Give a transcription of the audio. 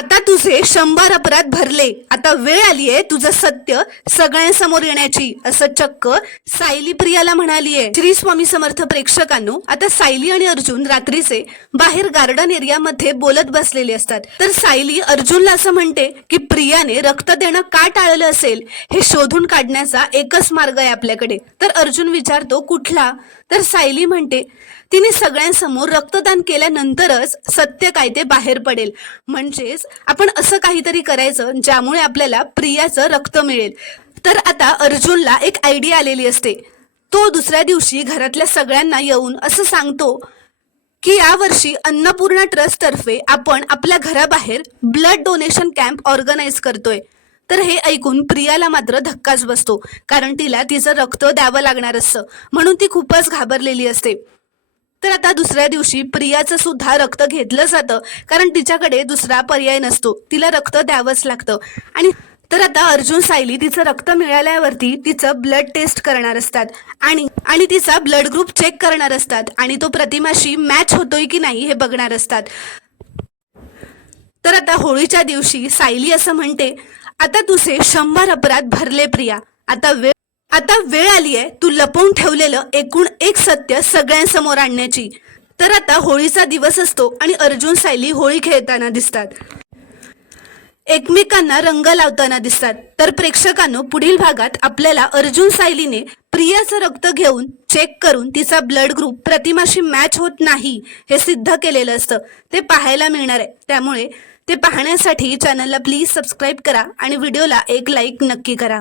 आता तुझे 100 अपराध भरले, आता वेळ आलीये तुझं सत्य सगळ्यांसमोर येण्याची, असं चक्क सायली प्रियाला म्हणालीये. श्री स्वामी समर्थ प्रेक्षकांनो, आता सायली आणि अर्जुन रात्रीचे बाहेर गार्डन एरियामध्ये बोलत बसलेले असतात. तर सायली अर्जुनला असं म्हणते की प्रियाने रक्त देणं का टाळलं असेल हे शोधून काढण्याचा एकच मार्ग आहे आपल्याकडे. तर अर्जुन विचारतो कुठला? तर सायली म्हणते तिने सगळ्यांसमोर रक्तदान केल्यानंतरच सत्य काय ते बाहेर पडेल. म्हणजेच आपण असं काहीतरी करायचं ज्यामुळे आपल्याला प्रियाचं रक्त मिळेल. तर आता अर्जुनला एक आयडिया आलेली असते. तो दुसऱ्या दिवशी घरातल्या सगळ्यांना येऊन असं सांगतो की यावर्षी अन्नपूर्णा ट्रस्ट तर्फे आपण आपल्या घराबाहेर ब्लड डोनेशन कॅम्प ऑर्गनाईज करतोय. तर हे ऐकून प्रियाला मात्र धक्काच बसतो, कारण तिला तिचं रक्त द्यावं लागणार असतं, म्हणून ती खूपच घाबरलेली असते. तर आता दुसऱ्या दिवशी प्रियाचं सुद्धा रक्त घेतलं जातं, कारण तिच्याकडे दुसरा पर्याय नसतो, तिला रक्त द्यावंच लागतं. आणि तर आता अर्जुन सायली तिचं रक्त मिळाल्यावरती तिचं ब्लड टेस्ट करणार असतात आणि तिचा ब्लड ग्रुप चेक करणार असतात आणि तो प्रतिमाशी मॅच होतोय की नाही हे बघणार असतात. तर आता होळीच्या दिवशी सायली असं म्हणते, आता तुझे 100 अपराध भरले प्रिया, आता वेळ आली आहे तू लपवून ठेवलेलं एकूण एक सत्य सगळ्यांसमोर आणण्याची. तर आता होळीचा दिवस असतो आणि अर्जुन सायली होळी खेळताना दिसतात, एकमेकांना रंग लावताना दिसतात. तर प्रेक्षकांनो, पुढील भागात आपल्याला अर्जुन सायलीने प्रियाचं रक्त घेऊन चेक करून तिचा ब्लड ग्रुप प्रतिमाशी मॅच होत नाही हे सिद्ध केलेलं असतं, ते पाहायला मिळणार आहे. त्यामुळे ते पाहण्यासाठी चॅनलला प्लीज सबस्क्राईब करा आणि व्हिडिओला एक लाईक नक्की करा.